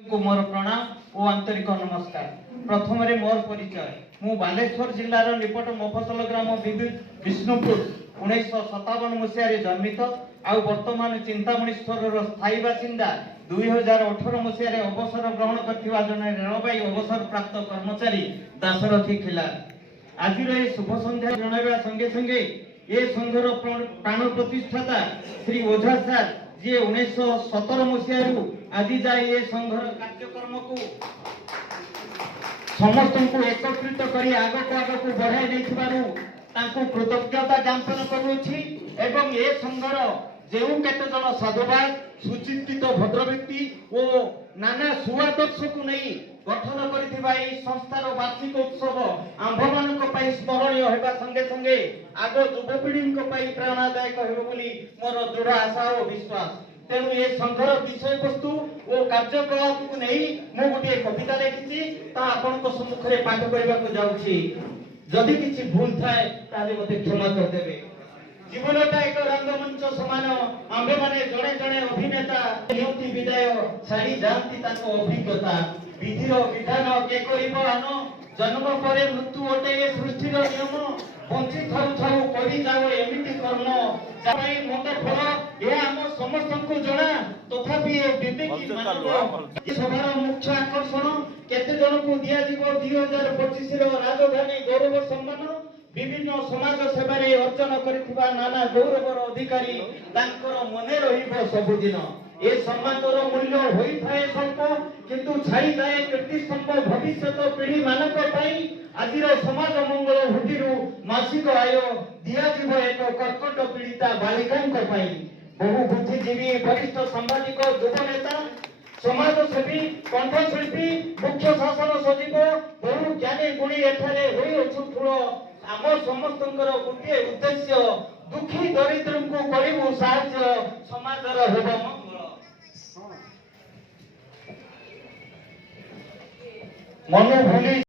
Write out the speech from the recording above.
को मोर प्रणाम और आंतरिक नमस्कार। प्रथम मोर परिचय मु बालेश्वर जिलार निपट मफसल ग्राम विष्णुपुर 1957 मसीह जन्मित आउ वर्तमान चिंतामणीश्वर स्थायी बासिंदा 2018 मसीह अवसर ग्रहण करथिबा जने रेलवे अवसर प्राप्त कर्मचारी दाशरथी खिलार। आज शुभ संध्या जणाइबा संगे संगे ए संघर प्राण प्रतिष्ठाता श्री ओझा सार जी 1917 मसीह आज जाए ये संघर कार्यक्रम को समस्त को एकत्रित करी आग को बढ़ाई नहीं कृतज्ञता ज्ञापन करुछि एवं ए संघर जो केते जन साधुवाद सुचिंतित भद्र व्यक्ति और नाना सुआदर्श को नहीं गठन करिथिबा ए संस्थार वार्षिक उत्सव आंभ मानक पई स्मरणीय हेबा संगे संगे आग युवपीढ़ी प्रेरणादायक हेबो बोली मोर दृढ़ आशा और विश्वास। तेणु ये संघर विषय वस्तु और कार्यकलाप को नहीं मु गोटे कविता लिखी आपन सम्मुख में पाठ करने जाऊँगी। जदि किसी भूल थाए ताले मते क्षमा करदेवे। जीवनटा एक रंगमंच समान आंबे माने जड़े जड़े अभिनेता नियति विदाय छाड़ी जाती अभिज्ञता विधिर विधान के आन जन्म पर मृत्यु अटे सृष्टिर नियम बंची थाऊ थाऊ करी जाओ एमिति कर्म जाई मत फल ए आम समस्त को जना तथापि विवेकी मानव सभार मुख्य आकर्षण केते जन को दिया जीवो 2025 रो राजधानी गौरव सम्मान विभिन्न समाज सेवारे अर्जन करिथिबा नाना गौरवर अधिकारी तांकर मने रहिबो सबुदिन। ए सम्मानर मूल्य होई थाए स्वल्प किंतु छाई जाए कीर्तिस्तंभ भविष्य पीढ़ी मानक पई आजिर समाज मंगल हुटिरु मासिक आय दिया जीव एक कर्कट पीड़िता बालिकांक पई बहु बुद्धिजीवी वरिष्ठ सामाजिक युव नेता समाजसेवी कंठशिल्पी मुख्य शासन सचिव बहु ज्ञानी गुणी एठारे होई अछु ठुलो आम समस्तंकर गोटे उद्देश्य दुखी दरिद्र को करिबु साहाय्य समाजर हेबो मंगल मन भूली